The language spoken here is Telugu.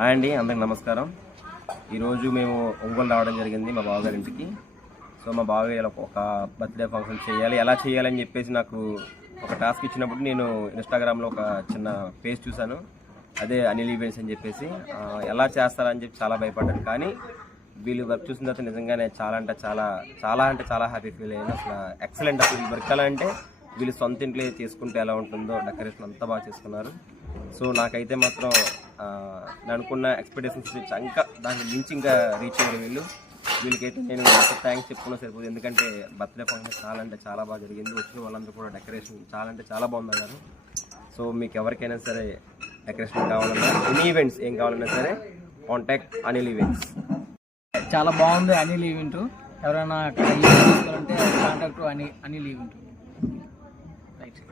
హాయ్ అండి, అందరికి నమస్కారం. ఈరోజు మేము ఒంగోలు రావడం జరిగింది మా బావగారి ఇంటికి. సో మా బావగారు ఒక బర్త్డే ఫంక్షన్ చేయాలి, ఎలా చేయాలని చెప్పేసి నాకు ఒక టాస్క్ ఇచ్చినప్పుడు నేను ఇన్స్టాగ్రామ్లో ఒక చిన్న పేజ్ చూశాను, అదే అనిల్ ఈవెంట్స్ అని చెప్పేసి. ఎలా చేస్తారని చెప్పి చాలా భయపడ్డాను, కానీ వీళ్ళు వర్క్ చూసిన తర్వాత నిజంగానే చాలా హ్యాపీ ఫీల్ అయ్యాను. అసలు ఎక్సలెంట్. అసలు ఈ వర్క్ ఎలా అంటే వీళ్ళు సొంత ఇంట్లో చేసుకుంటే ఎలా ఉంటుందో డెకరేషన్ అంతా బాగా చేసుకున్నారు. సో నాకైతే మాత్రం నేను అనుకున్న ఎక్స్పెక్టేషన్స్ ఇంకా దానికి మించి ఇంకా రీచ్ అయ్యారు వీళ్ళకైతే నేను థ్యాంక్స్ చెప్పుకున్నా సరిపోదు. ఎందుకంటే బర్త్డే ఫంక్షన్ చాలా బాగా జరిగింది. వచ్చిన వాళ్ళందరూ కూడా డెకరేషన్ చాలా బాగుందన్నారు. సో మీకు ఎవరికైనా సరే డెకరేషన్ కావాలన్నా, ఎనీ ఈవెంట్స్ ఏం కావాలన్నా సరే కాంటాక్ట్ అనిల్ ఈవెంట్స్. చాలా బాగుంది అనిల్ ఈవెంట్. ఎవరైనా తీసుకోవాలంటే కాంటాక్ట్ అనిల్ ఈవెంట్. రైట్.